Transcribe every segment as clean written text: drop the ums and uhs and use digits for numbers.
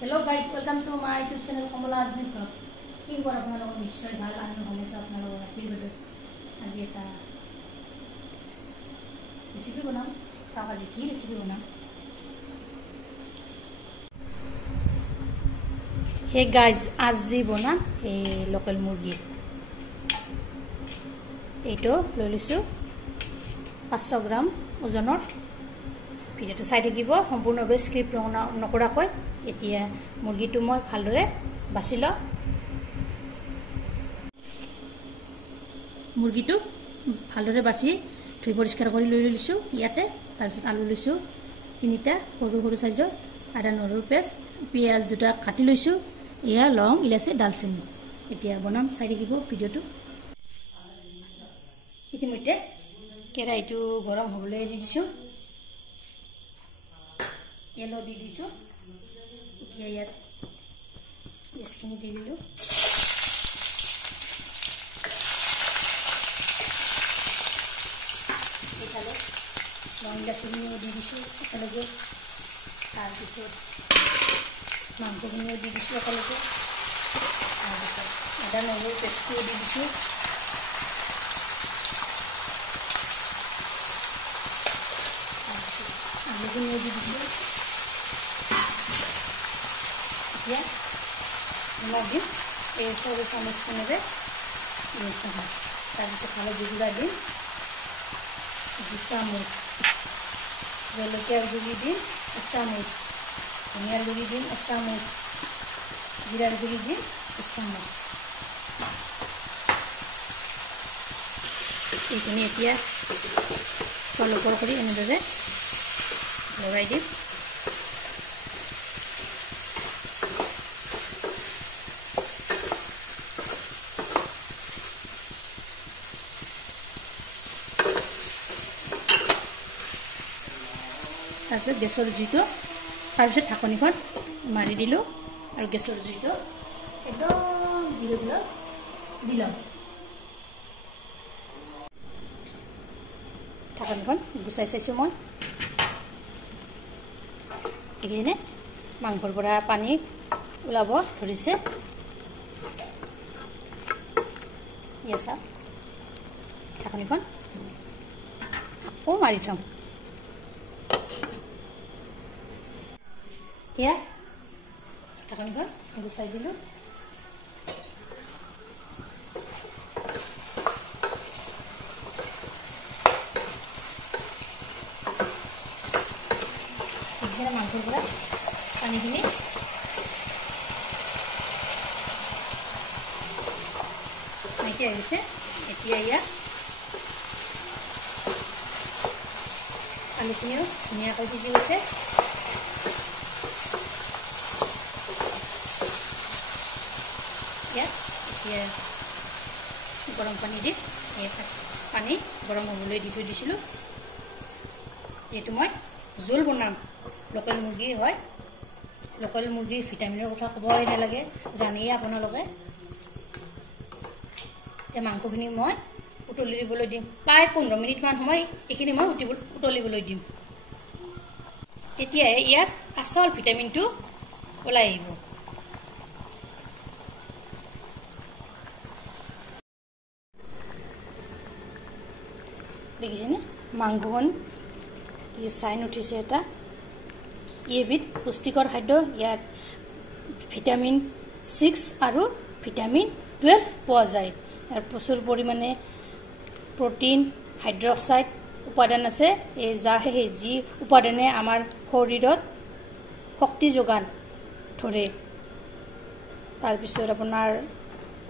Hello guys, welcome to my YouTube channel Kamala Azmi Vlog. কি খবৰ আপোনালোকৰ নিশ্চয় ভাল আমি ভাবিছো আপোনালোকৰ ৰাতিৰ ভিডিঅ আজি এটা ৰেচিপি বনাম চাও আজি কি ৰেচিপি বনাম হে গাইজ আজি বনাম এই লোকেল মুৰ্গী এইটো লৈ লৈছো 500 গ্ৰাম ওজনৰ ভিডিঅটো চাই থাকিব সম্পূৰ্ণভাৱে স্ক্ৰিপ্ট নকৰাকৈ এতিয়া মুৰ্গীটো মই ভালদৰে বাছি ল মুৰ্গীটো ভালদৰে বাছি ধুই পৰিষ্কাৰ কৰি লৈ লৈছো ইয়াতে তাৰ পিছত আলু লৈছো তিনিটা সৰু সৰু সাইজৰ আদা নহৰুৰ পেষ্ট পিয়াজ দুটা কাটি লৈছো এয়া লং ইলাচি ডালচেনি এতিয়া বনাম চাই থাকিব ভিডিঅটো ইতিমধ্যে কেৰাহীটো গৰম হ'বলৈ দি দিছো येलो दी दीजिए क्या यार इसकी नहीं दे लो निकालो लौंगा से नहीं दी दीजिए अलग तार दीजिए मांगो भी नहीं दी दीजिए अलग आधा नौवे पेस्ट को दी दीजिए आलू भी नहीं दी दीजिए ya lagi satu samus penuh ini samus tapi kalau juga din samus kalau kita juga din samus ini juga din samus jiran juga din samus ini dia kalau kori ini deh mulai din তাৰপিছত গেছৰ জুইটো তাৰপিছত ঢাকনিখন মাৰি দিলো আৰু গেছৰ জুইটো একদম ধীৰে ধীৰে দিলাম ঢাকনিখন গুচাই চাইছো মই এইখিনি মাংসৰ পৰা পানী ওলাব ধৰিছে ইয়াছা ঢাকনিখন আকৌ মাৰি থম ya takkan kan gusai dulu ini mangkuk berat panik ini naik ya bisa itu ya alu punya ini apa sih bisa ya এতিয়া গৰম পানী দি পানী গৰম হ'বলৈ দি থৈ দিছিলোঁ যেটো মই জোল বনাম লোকেল মুৰ্গী হয় লোকেল মুৰ্গীৰ ভিটামিনৰ কথা ক'বই নালাগে জানেই আপোনালোকে এই মাংসখিনি মই উতলি দিবলৈ দিম প্ৰায় 15 মিনিট মান সময় এইখিনি মই উতলিবলৈ দিম তেতিয়া ইয়াৰ আসল ভিটামিনটো ওলাই আহিব দেখিছেনে মাংসখন এই চাইন উঠিছে এটা এবিধ পুষ্টিকৰ খাদ্য ইয়াত ভিটামিন 6 আৰু ভিটামিন 12 পোৱা যায় আৰু প্ৰচুৰ পৰিমাণে প্ৰটিন হাইড্ৰক্সাইড উপাদান আছে এই যি উপাদানে আমাৰ শৰীৰত শক্তি যোগান ধৰে তাৰ পিছত আপোনাৰ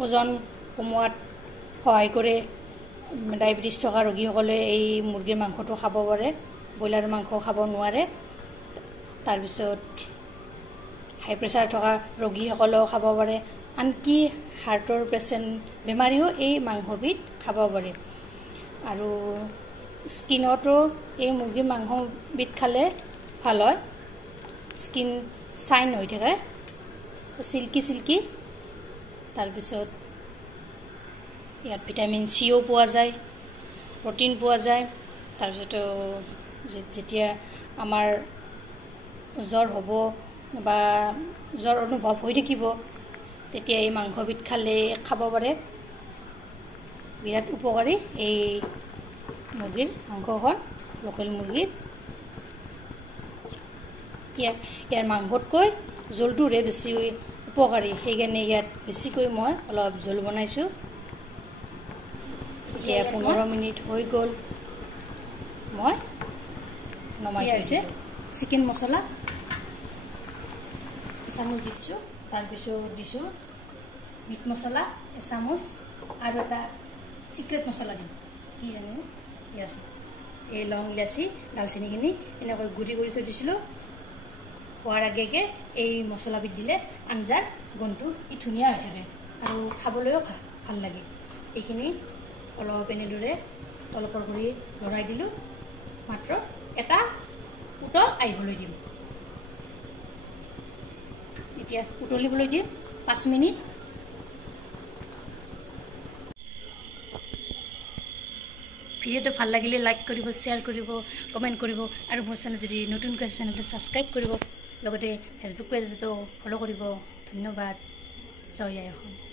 ওজন কমোৱাত সহায় কৰে ডায়াবেটিছ থকা ৰোগীসকলে এই মুৰ্গীৰ মাংসটো খাব পাৰে ব্ৰইলাৰ মাংস খাব নোৱাৰে তাৰ পিছত হাই প্ৰেছাৰ থকা ৰোগীসকলেও খাব পাৰে আনকি হাৰ্টৰ পেচেণ্ট বেমাৰীও এই মাংসবিধ খাব পাৰে আৰু স্কিনতো এই মুৰ্গীৰ মাংসবিধ খালে ভাল হয় স্কিন চাইন হৈ থাকে সিল্কি তাৰ পিছত ইয়াত ভিটামিন সিও পোৱা যায় প্ৰটিন পোৱা যায় তাৰ পিছত যেতিয়া আমাৰ জ্বৰ হ'ব বা জ্বৰ অনুভৱ হৈ থাকিব তেতিয়া এই মাংসবিধ খালে খাব পাৰে বিৰাট উপকাৰী এই মুৰ্গীৰ মাংসখন লোকেল মুৰ্গীৰ ইয়াৰ মাংসতকৈ জোলটোৰে বেছি উপকাৰী সেইকাৰণে ইয়াত বেছিকৈ মই অলপ জোল বনাইছোঁ এতিয়া 15 মিনিট হৈ গ'ল মই নমাই থৈছে চিকেন মছলা এচামুচ দিছোঁ তাৰপিছত দিছোঁ মিট মছলা এচামুচ আৰু এটা সিক্ৰেট মছলা দিম কি জানো ইয়াছে এই লং ইলাচি দালচেনিখিনি এনেকৈ গুড়ি কৰি থৈ দিছিলোঁ হোৱাৰ আগে এই মছলাবিধ দিলে আঞ্জাৰ গোন্ধটো ই ধুনীয়া হৈ থাকে আৰু খাবলৈও ভাল লাগে এইখিনি অলপ এনেদৰে তলপৰ কৰি লৰাই দিলোঁ মাত্ৰ এটা উতল আহিবলৈ দিম এতিয়া উতলিবলৈ দিম 5 মিনিট ভিডিঅ'টো ভাল লাগিলে লাইক কৰিব শ্বেয়াৰ কৰিব কমেণ্ট কৰিব আৰু মোৰ চেনেল যদি নতুনকৈ আছে চেনেলটো ছাবস্ক্ৰাইব কৰিব লগতে ফেচবুক পেজটো ফ'ল' কৰিব ধন্যবাদ জয় আই অসম